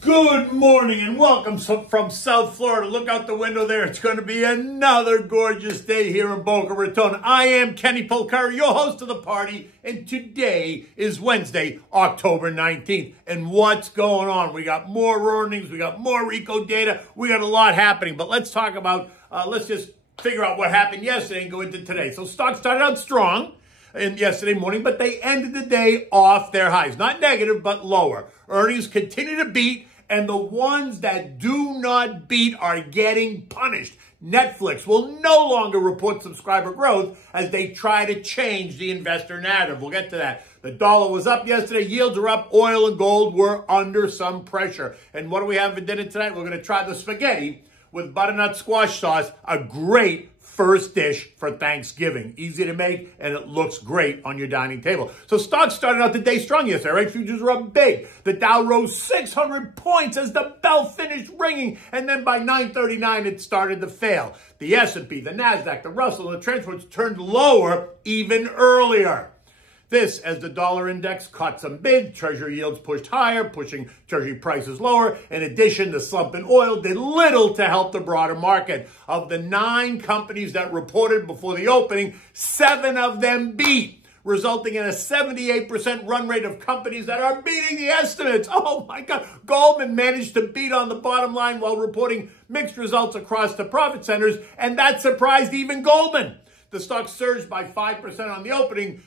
Good morning and welcome from South Florida. Look out the window there. It's going to be another gorgeous day here in Boca Raton. I am Kenny Polcari, your host of the party, and today is Wednesday, October 19th. And what's going on? We got more earnings, we got more RICO data, we got a lot happening. But let's talk about, let's just figure out what happened yesterday and go into today. So stocks started out strong yesterday morning, but they ended the day off their highs. Not negative, but lower. Earnings continue to beat, and the ones that do not beat are getting punished. Netflix will no longer report subscriber growth as they try to change the investor narrative. We'll get to that. The dollar was up yesterday. Yields are up. Oil and gold were under some pressure. And what do we have for dinner tonight? We're going to try the spaghetti with butternut squash sauce, a great first dish for Thanksgiving. Easy to make, and it looks great on your dining table. So stocks started out the day strong yesterday, right? Futures were up big. The Dow rose 600 points as the bell finished ringing, and then by 9:39, it started to fail. The S&P, the NASDAQ, the Russell, and the transports turned lower even earlier. This as the dollar index caught some bid, treasury yields pushed higher, pushing treasury prices lower. In addition, the slump in oil did little to help the broader market. Of the 9 companies that reported before the opening, 7 of them beat, resulting in a 78% run rate of companies that are beating the estimates. Oh my God. Goldman managed to beat on the bottom line while reporting mixed results across the profit centers, and that surprised even Goldman. The stock surged by 5% on the opening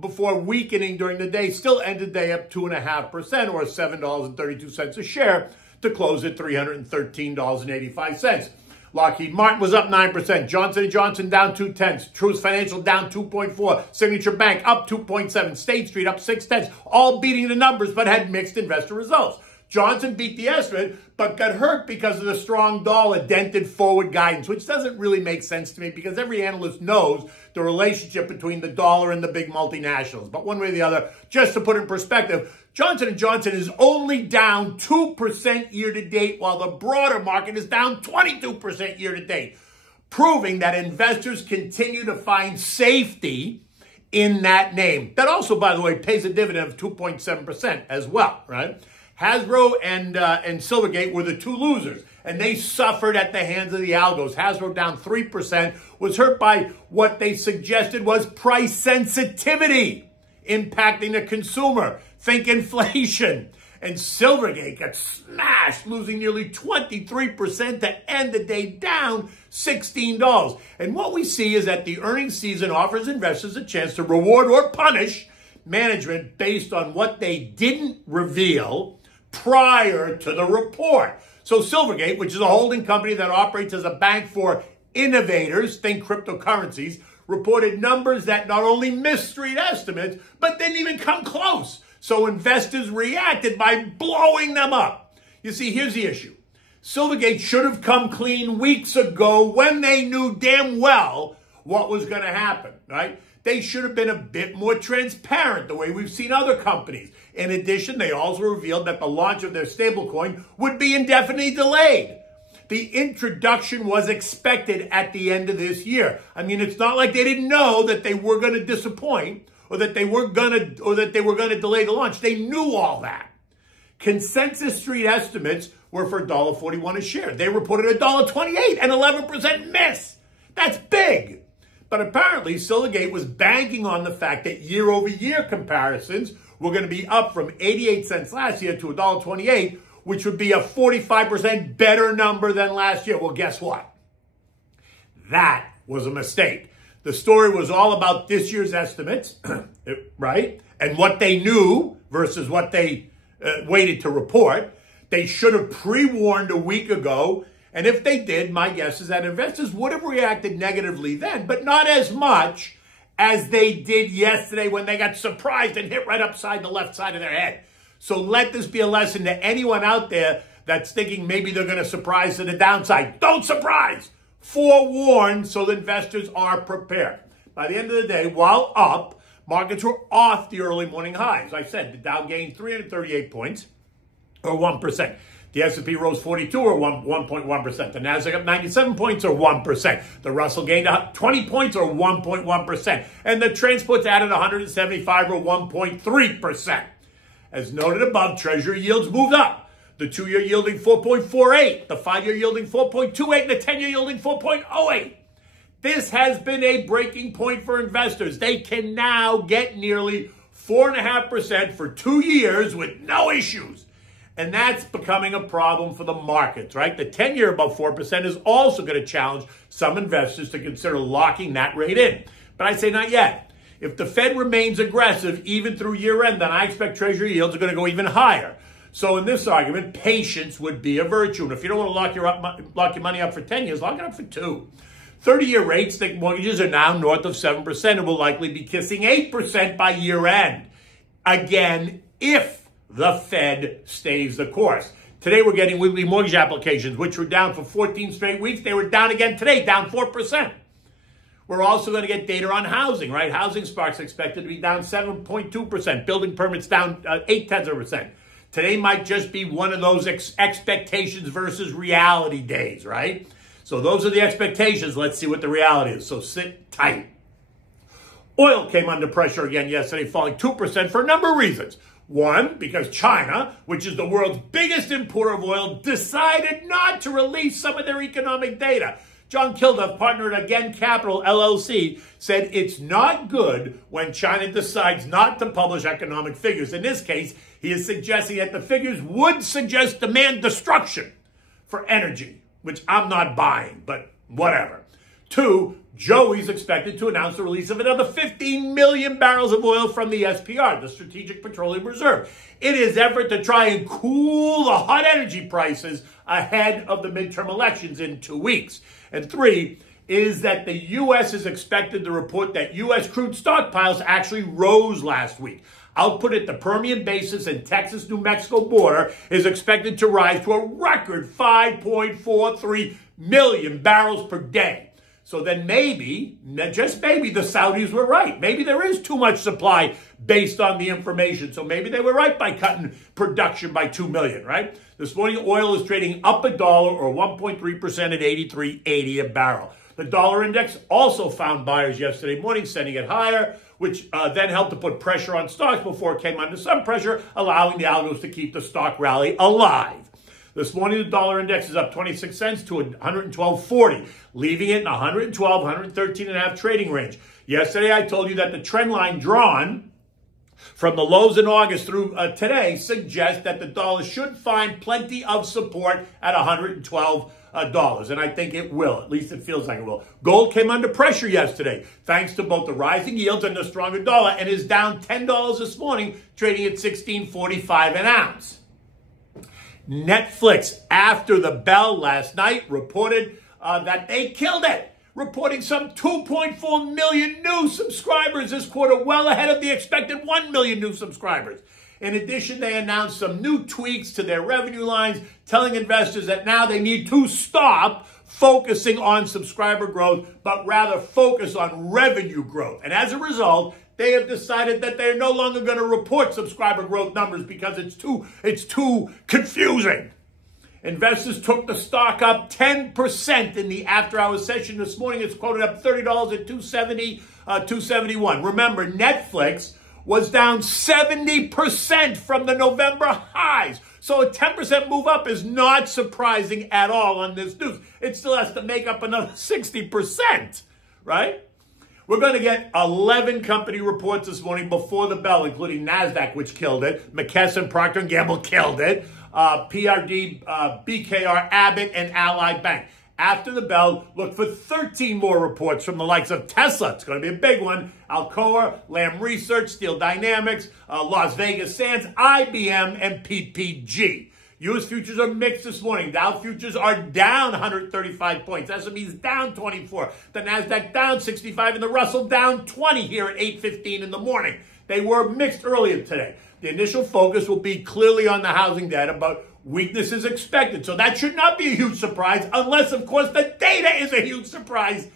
before weakening during the day. Still ended the day up 2.5% or $7.32 a share to close at $313.85. Lockheed Martin was up 9%. Johnson & Johnson down 0.2. Truist Financial down 2.4. Signature Bank up 2.7. State Street up 0.6. All beating the numbers but had mixed investor results. Johnson beat the estimate, but got hurt because of the strong dollar, dented forward guidance, which doesn't really make sense to me because every analyst knows the relationship between the dollar and the big multinationals. But one way or the other, just to put it in perspective, Johnson & Johnson is only down 2% year-to-date, while the broader market is down 22% year-to-date, proving that investors continue to find safety in that name. That also, by the way, pays a dividend of 2.7% as well, right? Hasbro and Silvergate were the 2 losers, and they suffered at the hands of the algos. Hasbro down 3%, was hurt by what they suggested was price sensitivity impacting the consumer. Think inflation. And Silvergate got smashed, losing nearly 23% to end the day down $16. And what we see is that the earnings season offers investors a chance to reward or punish management based on what they didn't reveal prior to the report. So Silvergate, which is a holding company that operates as a bank for innovators, think cryptocurrencies, reported numbers that not only missed street estimates, but didn't even come close. So investors reacted by blowing them up. You see, here's the issue. Silvergate should have come clean weeks ago when they knew damn well what was going to happen, right? They should have been a bit more transparent, the way we've seen other companies. In addition, they also revealed that the launch of their stablecoin would be indefinitely delayed. The introduction was expected at the end of this year. I mean, it's not like they didn't know that they were going to disappoint or that they were going to delay the launch. They knew all that. Consensus street estimates were for $1.41 a share. They reported $1.28, an 11% miss. That's big. But apparently, Silvergate was banking on the fact that year-over-year comparisons were going to be up from 88 cents last year to $1.28, which would be a 45% better number than last year. Well, guess what? That was a mistake. The story was all about this year's estimates, right? And what they knew versus what they waited to report. They should have pre-warned a week ago. And if they did, my guess is that investors would have reacted negatively then, but not as much as they did yesterday when they got surprised and hit right upside the left side of their head. So let this be a lesson to anyone out there that's thinking maybe they're going to surprise to the downside. Don't surprise! Forewarn so the investors are prepared. By the end of the day, while up, markets were off the early morning highs. I said the Dow gained 338 points, or 1%. The S&P rose 42 or 1.1%. The NASDAQ up 97 points or 1%. The Russell gained 20 points or 1.1%. And the transports added 175 or 1.3%. As noted above, Treasury yields moved up. The 2-year yielding 4.48, the 5-year yielding 4.28, and the 10-year yielding 4.08. This has been a breaking point for investors. They can now get nearly 4.5% for 2 years with no issues. And that's becoming a problem for the markets, right? The 10-year above 4% is also going to challenge some investors to consider locking that rate in. But I say not yet. If the Fed remains aggressive even through year end, then I expect Treasury yields are going to go even higher. So in this argument, patience would be a virtue. And if you don't want to lock your money up for 10 years, lock it up for 2. 30-year rates, the mortgages are now north of 7% and will likely be kissing 8% by year end. Again, if the Fed stays the course. Today we're getting weekly mortgage applications, which were down for 14 straight weeks. They were down again today, down 4%. We're also going to get data on housing, right? Housing starts expected to be down 7.2%. Building permits down 0.8%. Today might just be one of those expectations versus reality days, right? So those are the expectations. Let's see what the reality is. So sit tight. Oil came under pressure again yesterday, falling 2% for a number of reasons. One, because China, which is the world's biggest importer of oil, decided not to release some of their economic data. John Kilduff, partner at Again Capital, LLC, said it's not good when China decides not to publish economic figures. In this case, he is suggesting that the figures would suggest demand destruction for energy, which I'm not buying, but whatever. Two, Joey's expected to announce the release of another 15 million barrels of oil from the SPR, the Strategic Petroleum Reserve, in his effort to try and cool the hot energy prices ahead of the midterm elections in 2 weeks. And three is that the U.S. is expected to report that U.S. crude stockpiles actually rose last week. Output at the Permian Basin and Texas-New Mexico border is expected to rise to a record 5.43 million barrels per day. So then maybe, just maybe, the Saudis were right. Maybe there is too much supply based on the information. So maybe they were right by cutting production by 2 million, right? This morning, oil is trading up $1 or 1.3% at 83.80 a barrel. The dollar index also found buyers yesterday morning, sending it higher, which then helped to put pressure on stocks before it came under some pressure, allowing the algos to keep the stock rally alive. This morning, the dollar index is up 26 cents to 112.40, leaving it in 112, 113.5 trading range. Yesterday, I told you that the trend line drawn from the lows in August through today suggests that the dollar should find plenty of support at $112. And I think it will. At least it feels like it will. Gold came under pressure yesterday, thanks to both the rising yields and the stronger dollar, and is down $10 this morning, trading at $16.45 an ounce. Netflix, after the bell last night, reported that they killed it, reporting some 2.4 million new subscribers this quarter, well ahead of the expected 1 million new subscribers. In addition, they announced some new tweaks to their revenue lines, telling investors that now they need to stop focusing on subscriber growth, but rather focus on revenue growth. And as a result, they have decided that they're no longer going to report subscriber growth numbers because it's too confusing. Investors took the stock up 10% in the after-hours session this morning. It's quoted up $30 at 270, 271. Remember, Netflix was down 70% from the November highs. So a 10% move up is not surprising at all on this news. It still has to make up another 60%, right? We're going to get 11 company reports this morning before the bell, including NASDAQ, which killed it. McKesson, Procter & Gamble killed it. PRD, BKR, Abbott, and Allied Bank. After the bell, look for 13 more reports from the likes of Tesla. It's going to be a big one. Alcoa, Lam Research, Steel Dynamics, Las Vegas Sands, IBM, and PPG. U.S. futures are mixed this morning. Dow futures are down 135 points. S&P's down 24. The NASDAQ down 65, and the Russell down 20 here at 8:15 in the morning. They were mixed earlier today. The initial focus will be clearly on the housing data, but weakness is expected. So that should not be a huge surprise, unless, of course, the data is a huge surprise.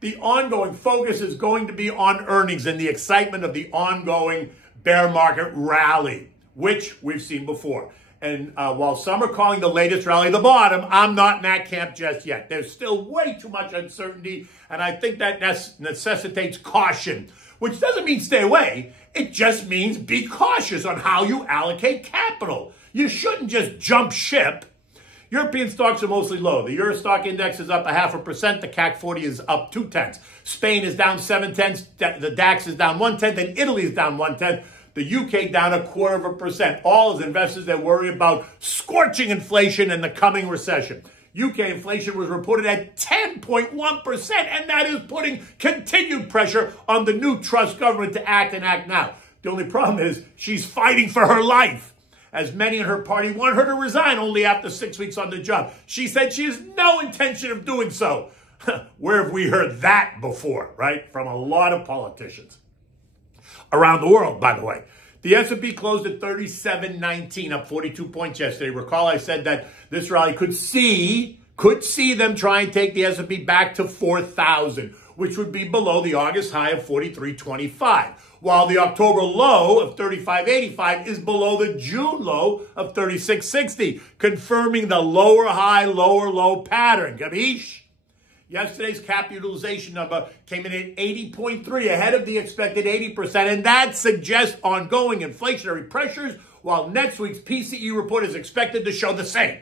The ongoing focus is going to be on earnings and the excitement of the ongoing bear market rally, which we've seen before. And while some are calling the latest rally the bottom, I'm not in that camp just yet. There's still way too much uncertainty, and I think that necessitates caution, which doesn't mean stay away. It just means be cautious on how you allocate capital. You shouldn't just jump ship. European stocks are mostly low. The Euro stock index is up 0.5%. The CAC 40 is up 0.2. Spain is down 0.7. The DAX is down 1/10. And Italy is down 1/10. The UK down 0.25%. All as investors that worry about scorching inflation and the coming recession. UK inflation was reported at 10.1%, and that is putting continued pressure on the new Truss government to act and act now. The only problem is she's fighting for her life, as many in her party want her to resign only after 6 weeks on the job. She said she has no intention of doing so. Where have we heard that before, right? From a lot of politicians around the world, by the way. The S&P closed at 37.19, up 42 points yesterday. Recall I said that this rally could see them try and take the S&P back to 4,000, which would be below the August high of 43.25, while the October low of 35.85 is below the June low of 36.60, confirming the lower high, lower low pattern. Gabish? Yesterday's cap utilization number came in at 80.3, ahead of the expected 80%, and that suggests ongoing inflationary pressures, while next week's PCE report is expected to show the same,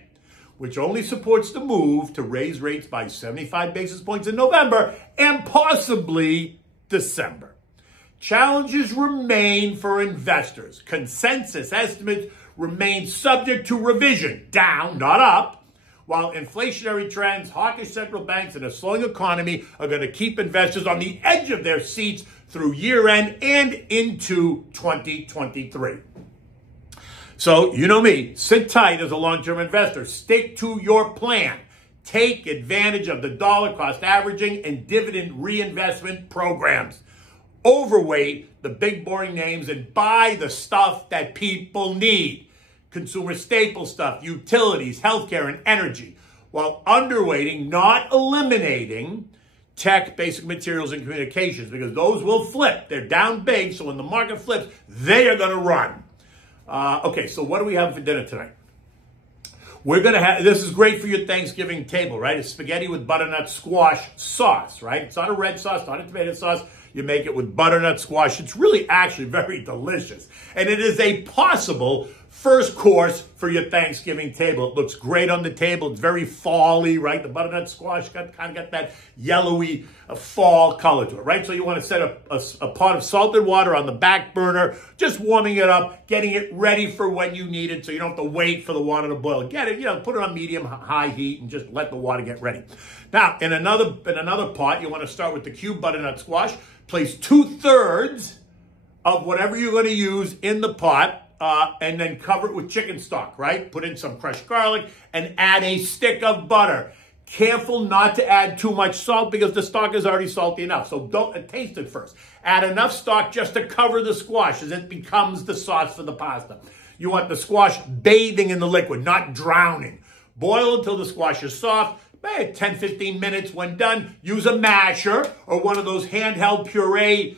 which only supports the move to raise rates by 75 basis points in November and possibly December. Challenges remain for investors. Consensus estimates remain subject to revision, down, not up, while inflationary trends, hawkish central banks, and a slowing economy are going to keep investors on the edge of their seats through year-end and into 2023. So, you know me, sit tight as a long-term investor. Stick to your plan. Take advantage of the dollar-cost averaging and dividend reinvestment programs. Overweight the big, boring names and buy the stuff that people need. Consumer staple stuff, utilities, healthcare, and energy, while underweighting, not eliminating, tech, basic materials, and communications, because those will flip. They're down big, so when the market flips, they are going to run. Okay, so what do we have for dinner tonight? We're going to have, this is great for your Thanksgiving table, right? It's spaghetti with butternut squash sauce, right? It's not a red sauce, not a tomato sauce. You make it with butternut squash. It's really actually very delicious. And it is a possible first course for your Thanksgiving table. It looks great on the table. It's very fall-y, right? The butternut squash kind of got that yellowy fall color to it, right? So you want to set a pot of salted water on the back burner, just warming it up, getting it ready for when you need it so you don't have to wait for the water to boil. Get it, put it on medium-high heat and just let the water get ready. Now, in another pot, you want to start with the cubed butternut squash. Place 2/3 of whatever you're going to use in the pot, and then cover it with chicken stock, right? Put in some crushed garlic and add a stick of butter. Careful not to add too much salt because the stock is already salty enough. So don't taste it first. Add enough stock just to cover the squash as it becomes the sauce for the pasta. You want the squash bathing in the liquid, not drowning. Boil until the squash is soft. 10-15 minutes. When done, use a masher or one of those handheld puree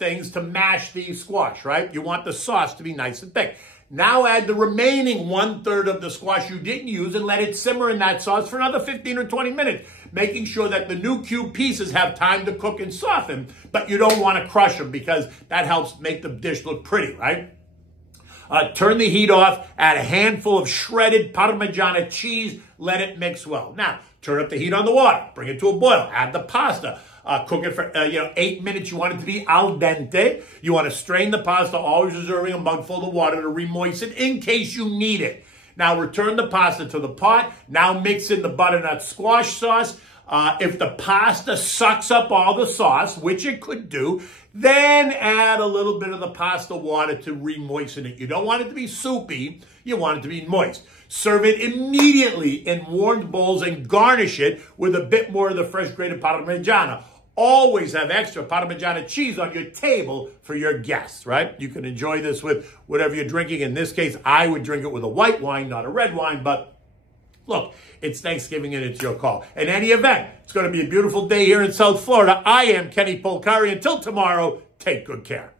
things to mash the squash, right? You want the sauce to be nice and thick. Now add the remaining 1/3 of the squash you didn't use and let it simmer in that sauce for another 15 or 20 minutes, making sure that the new cube pieces have time to cook and soften, but you don't want to crush them because that helps make the dish look pretty, right? Turn the heat off, add a handful of shredded Parmigiana cheese, let it mix well. Now, turn up the heat on the water, bring it to a boil, add the pasta, cook it for 8 minutes. You want it to be al dente. You want to strain the pasta, always reserving a mug full of water to re-moisten in case you need it. Now, return the pasta to the pot. Now mix in the butternut squash sauce. If the pasta sucks up all the sauce, which it could do, then add a little bit of the pasta water to re-moisten it. You don't want it to be soupy. You want it to be moist. Serve it immediately in warmed bowls and garnish it with a bit more of the fresh grated Parmigiana. Always have extra Parmigiana cheese on your table for your guests, right? You can enjoy this with whatever you're drinking. In this case, I would drink it with a white wine, not a red wine, but look, it's Thanksgiving and it's your call. In any event, it's going to be a beautiful day here in South Florida. I am Kenny Polcari. Until tomorrow, take good care.